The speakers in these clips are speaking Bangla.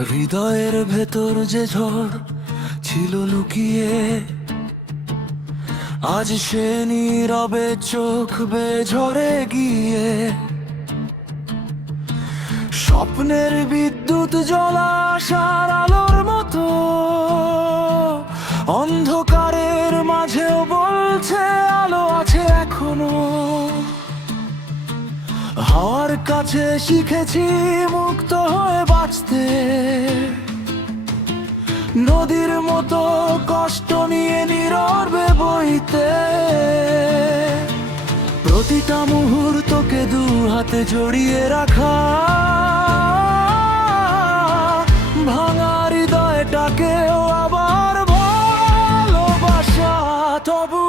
হৃদয়ের ভেতর যে ঝড় ছিল লুকিয়ে, আজ সে নীরবে চোখ বেয়ে ঝরে গিয়ে। স্বপ্নের বিদ্যুৎ জ্বলা আশার আলোর মতো অন্ধকারের মাঝেও বলছে আলো আছে এখনো। হাওয়ার কাছে শিখেছি মুক্ত হয়ে বাঁচতে, নদীর মতো কষ্ট নিয়ে নীরবে বইতে। প্রতিটা মুহূর্তকে দু হাতে জড়িয়ে রাখা, ভাঙা হৃদয়টাকেও আবার ভালোবাসা। তবু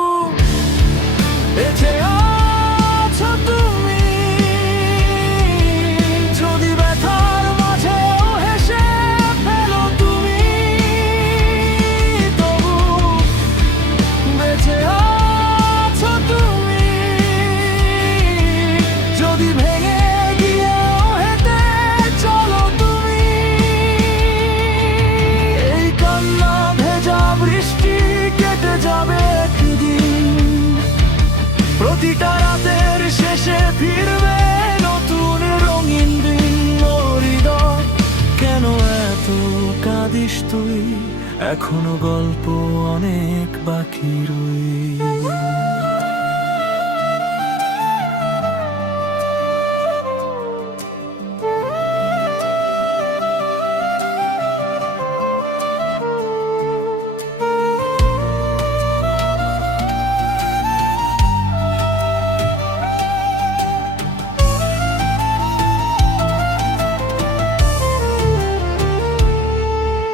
বেঁচে আছো তুমি, যদি ব্যথার মাঝেও হেসে ফেলো তুমি। তবু বেঁচে আছো তুমি, যদি ভেঙে গিয়েও হেঁটে চলো তুমি। এই কান্না ভেজা বৃষ্টি কেটে যাবে একদিন, প্রতিটা রাতের শেষে ফিরবে নতুন রঙিন দিন। ও হৃদয়, কেন এত কাঁদিস তুই? এখনো গল্প অনেক বাকি রই।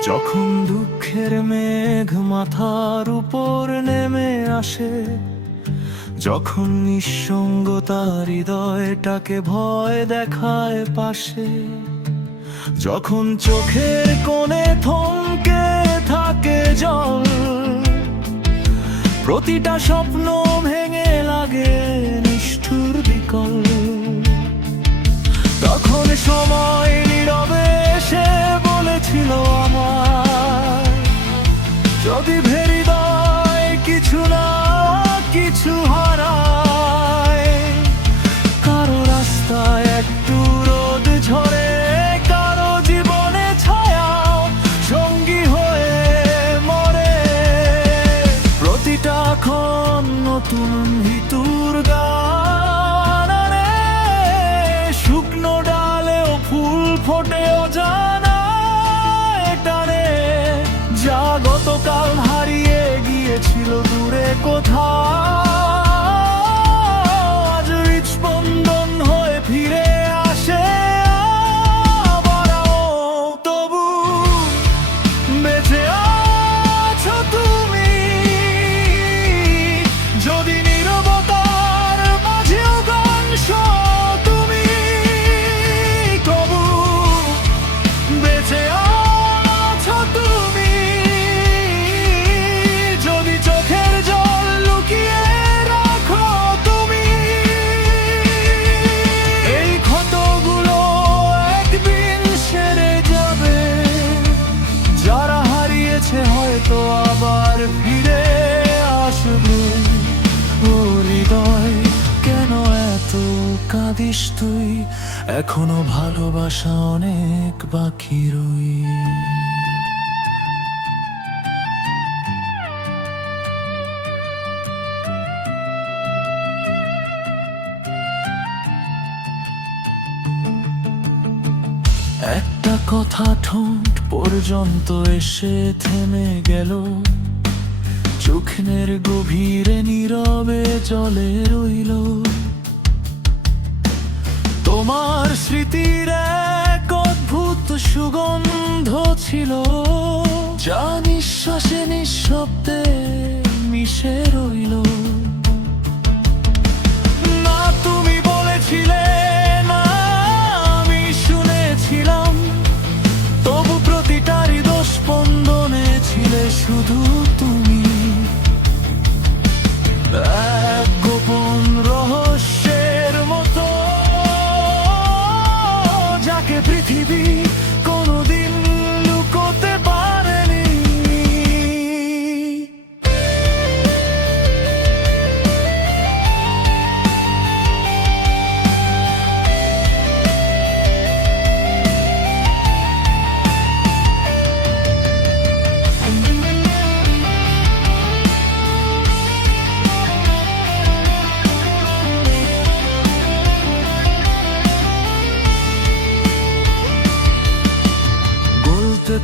যখন দুঃখের মেঘ মাথার উপর নেমে আসে, যখন নিঃসঙ্গতা হৃদয়টাকে ভয় দেখায় পাশে, যখন চোখের কোণে থমকে থাকে জল, প্রতিটা স্বপ্ন ভেঙে লাগে নিষ্ঠুর বিকল। তখন সময় নীরবে এসে বলেছিল আমার, যদি হৃদয় কিছু না কিছু হারায়। কারো রাস্তায় একটু রোদ ঝরে, কারো জীবনে ছায়াও সঙ্গী হয়ে মরে। প্রতিটা ক্ষণ নতুন ভিতুর গান আনে, শুকনো ডালেও ফুল ফোটেও জানা টানে। যা গতকাল হারিয়ে গিয়েছিল দূরে কোথাও, আজ হৃদস্পন্দন হয়ে ফিরে আসে আবারও। তবু বেঁচে আছো তুমি, যদি নীরবতার মাঝেও গান শোনো তুমি। তবু বেঁচে আছো তুমি, যদি চোখের জল লুকিয়ে রাখো তুমি। এই ক্ষতগুলো একদিন সেরে যাবে, যারা হারিয়েছে হয়তো আবার ফিরে আসবে। ও হৃদয়, কেন এত কাঁদিস তুই? এখনো ভালোবাসা অনেক বাকি রই। একটা কথা ঠোঁট পর্যন্ত এসে থেমে গেল, চোখের গভীরে নীরবে জলে রইল। তোমার স্মৃতির এক অদ্ভুত সুগন্ধ ছিল, যা নিঃশ্বাসে নিঃশব্দে মিশে রইল। না তুমি বলেছিলে, না আমি শুনেছিলাম, তবু প্রতিটা হৃদস্পন্দনে ছিলে শুধু তুমি। এক গোপন রহস্যের মতো, যাকে পৃথিবী কোনোদিন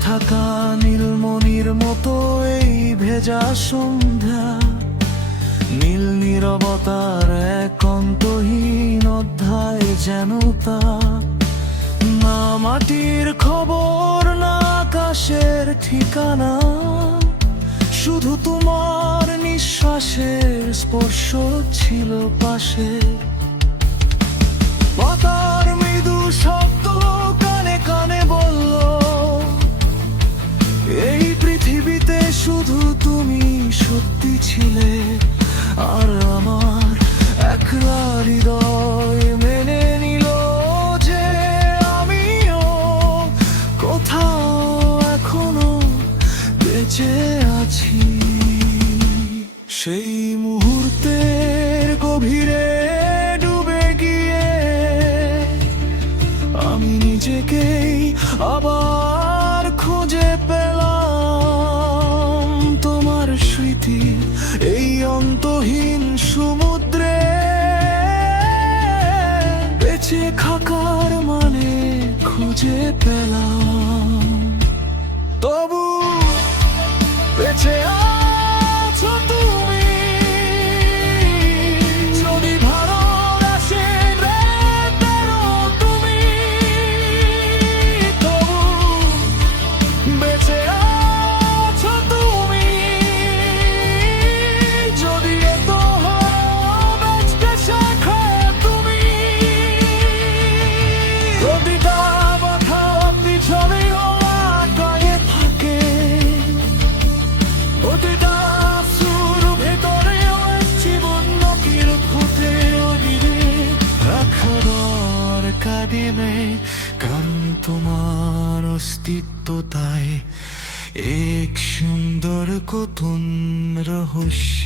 থাকা নীলমণির মতো এই ভেজা সন্ধ্যা, নীল নীরবতার এক অন্তহীন অধ্যায় যেন তা। না মাটির খবর, না আকাশের ঠিকানা, শুধু তোমার নিঃশ্বাসের স্পর্শ ছিল পাশে। পাতার মৃদু শব্দ কানে কানে বলল, এই পৃথিবীতে শুধু তুমি সত্যি ছিলে। আর আমার একলা হৃদয় মেনে নিল যে আমিও কোথাও এখনো বেঁচে আছি। সেই মুহূর্তের গভীরে ডুবে গিয়ে আমি নিজেকেই আবার খুঁজে পেলাম, তোমার স্মৃতি এই অন্তহীন সমুদ্রে। বেঁচে থাকার মানে খুঁজে পেলাম, তবু বেঁচে আছো তুমি। যদি ভালোবাসে বেঁধেরো তুমি, তবু বেঁচে আছো তুমি। যদি এত বেঁচতে শেখো তুমি, প্রতিটা কথা পিছনে আটকে থাকে, প্রতিটা সুর ভেতরে জীবন নকির ফুটে ওদিকে রাখার কাঁদিনে। কারণ তোমার অস্তিত্ব তাই এক সুন্দর কতন রহস্য।